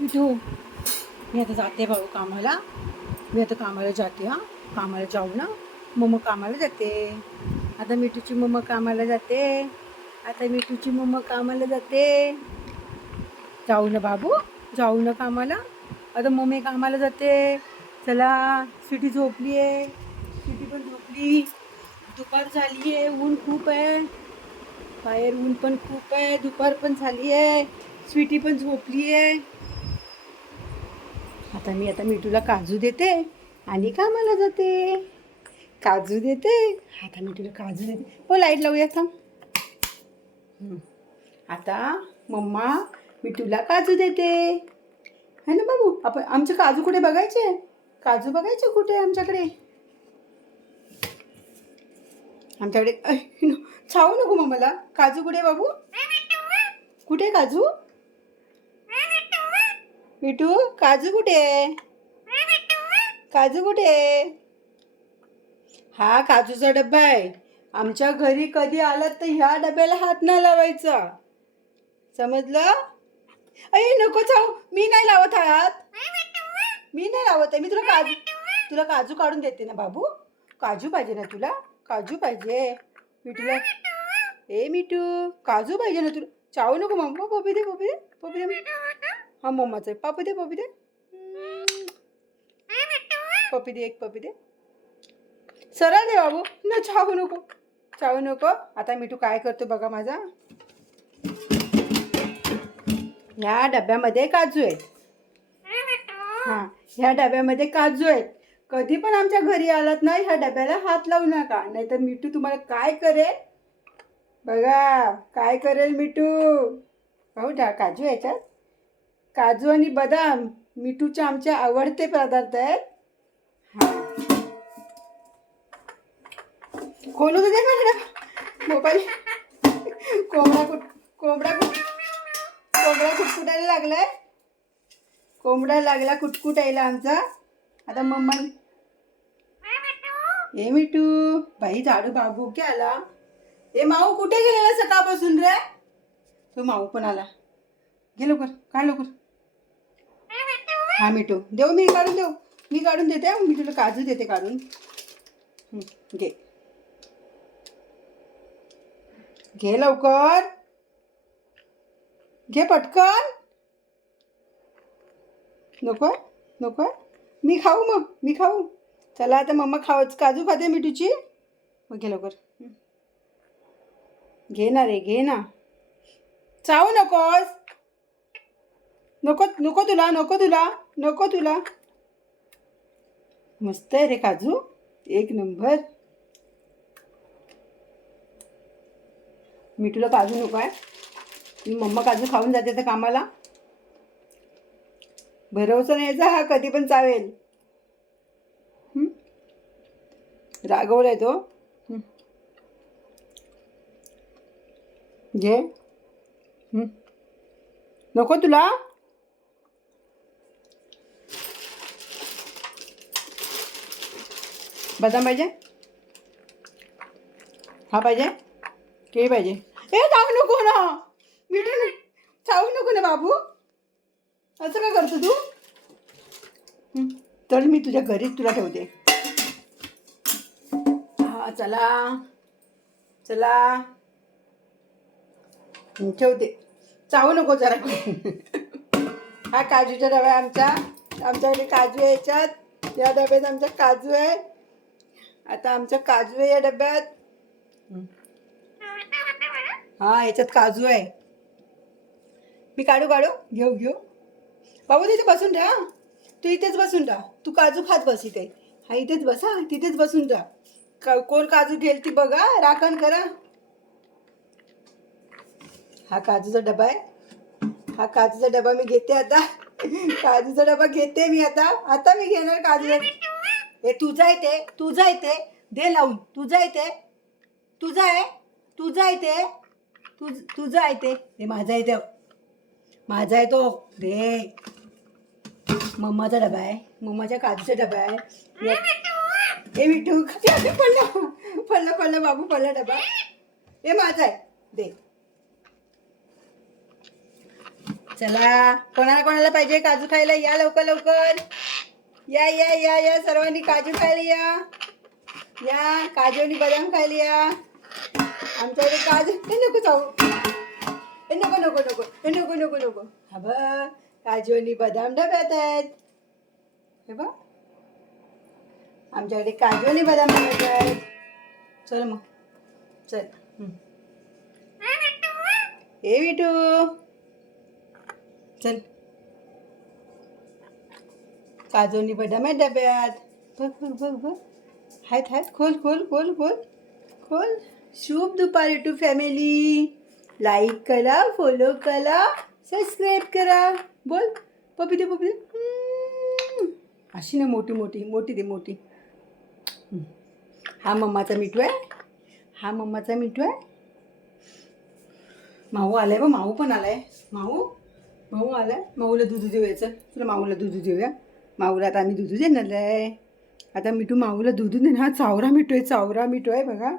मिठू हो. मी आता जाते भाऊ कामाला. मी आता कामाला जाते हां. कामाला जाऊ ना मम्मा कामाला जाते. आता मिठूची मम्मा कामाला जाते. आता मिठूची मम्मा कामाला जाते. जाऊ ना बाबू. जाऊ ना कामाला. आता मम्मी कामाला जाते. चला सिटी झोपली आहे. सिटी पण झोपली. दुपार झाली आहे. ऊन खूप आहे. बाहेर ऊन पण खूप आहे. दुपार पण झाली आहे. स्वीटी पण झोपली आहे. आता मी आता मिठूला काजू देते आणि कामाला जाते. काजू देते. आता मिठूला काजू देते. हो लाइट लावूया थांब. आता मम्मा मिठूला काजू देते. है ना बाबू? आपण आमचे काजू कुठे बघायचे? काजू बघायचे कुठे आमच्याकडे? आमच्याकडे अय, छावू नको मग मला काजू कुठे बाबू? कुठे काजू? मिठू काजू कुठे आहे काजू कुठे आहे हा काजूचा डब्बा आहे आमच्या घरी कधी आलात तर ह्या डब्याला हात नाही लावायचा समजलं अरे नको जाऊ मी नाही लावत हात मी नाही लावत आहे मी तुला काजू तुला काजू काढून देते ना बाबू काजू पाहिजे ना तुला काजू पाहिजे मिठूला ए मिठू काजू पाहिजे ना तुला चावू नको मम्मा पोपी दे पोपी दे पोपी दे हा मम्माचं आहे. पापी दे पपी दे. पपी दे एक पपी दे. सरळ दे बाबू. ना चावू नको. चावू नको. आता मिठू काय करतो बघा माझा. ह्या डब्यामध्ये काजू आहेत. हां ह्या डब्यामध्ये काजू आहेत. कधी पण आमच्या घरी आलात ना ह्या डब्याला हात लावू नका. नाहीतर मिठू तुम्हाला काय करेल? बघा काय करेल मिठू? पाहू डा काजू याच्यात. काजू आणि बदाम मिठूचे आमचे आवडते पदार्थ आहेत. खोलू तर दे मला मोबाईल कोंबडा कुट कोंबडा कुट कोंबडा कुटकुटायला लागलाय. कोंबडा लागला कुटकुटायला आमचा. आता मम्मा ए मिठू बाई झाडू बाबू के आला. ए माऊ कुठे गेलेला सकाळपासून रे? तो माऊ पण आला. घे लवकर काय लवकर. हा मिठू देऊ मी काढून देऊ. मी काढून देते मी तुला काजू देते काढून. घे. घे लवकर. घे पटकन. नको नको. मी खाऊ मग मी खाऊ. चला आता मम्मा खाऊच काजू खाते मिठूची मग घे लवकर. घे ना रे घे ना. चावू नकोस. नको नको तुला नको तुला. नको तुला. मस्त आहे रे काजू. एक नंबर. मिठूला काजू नको आहे. मी मम्मा काजू खाऊन जाते तर कामाला. भरवसा नाही हा कधी पण चावेल. रागवलाय तो. घे. नको तुला. बदाम पाहिजे हा पाहिजे केळी पाहिजे ए जाऊ नको ना मिठू चावू नको ना बाबू असं काय करतो तू तर मी तुझ्या घरीच तुला ठेवते हा चला चला ठेवते चावू नको जरा हा काजूचा डबा आहे आमचा आमच्याकडे काजू आहे याच्यात या डब्यात आमचा काजू आहे आता आमच्या काजू आहे या डब्यात. हा याच्यात काजू आहे. मी काढू काढू? घेऊ घेऊ. बाबू तिथे बसून राहा. तू इथेच बसून राहा. तू काजू खात बस इथे. हा इथेच बसा तिथेच बसून राहा का कोण काजू घेईल ती बघा. राखण करा. हा काजूचा डबा आहे. हा काजूचा डबा मी घेते आता. काजूचा डबा घेते मी आता. आता मी घेणार काजू. हे तुझा आहे ते तुझा आहे ते दे लावून. तुझा आहे ते तुझा आहे तुझा आहे ते तुझ तुझा आहे ते हे माझा आहे ते. माझा आहे तो. दे. मम्माचा डबा आहे. मम्माच्या काजूचा डबा आहे. ए मिठू. पडलं पडलं पडलं बाबू पडला डबा. हे माझा आहे. दे. चला. कोणाला कोणाला पाहिजे काजू खायला? या लवकर लवकर. या या या या सर्वांनी काजू खायला या. या काजू आणि बदाम खायला या. आमच्याकडे काजू हे नको जाऊ. हे नको नको नको हे नको नको नको. हा बघ काजू आणि बदाम डब्यात आहेत. हे बघ. आमच्याकडे काजू आणि बदाम डब्यात आहेत. चल मग. चल. हं. विटू चल. काजोनी बदाम आहे डब्यात. बघ बघ बघ बघ. आहेत आहेत. खोल खोल खोल खोल. खोल. शुभ दुपारी टू फॅमिली लाईक करा फॉलो करा सबस्क्राईब करा. बोल. पपी दे पपी दे. अशी ना मोठी मोठी मोठी दे मोठी. हा मम्माचा मिठू आहे. हा मम्माचा मिठू आहे. माऊ आलाय बा माऊ पण आलाय. माऊ माऊ आलाय. माऊला दूध देऊयाचं तुला माऊला दूध देऊया. माऊला आता आम्ही दुधू देणार आहे आता मिठू माऊला दूध देणार. हा चावरा मिठू आहे चावरा मिठू आहे बघा.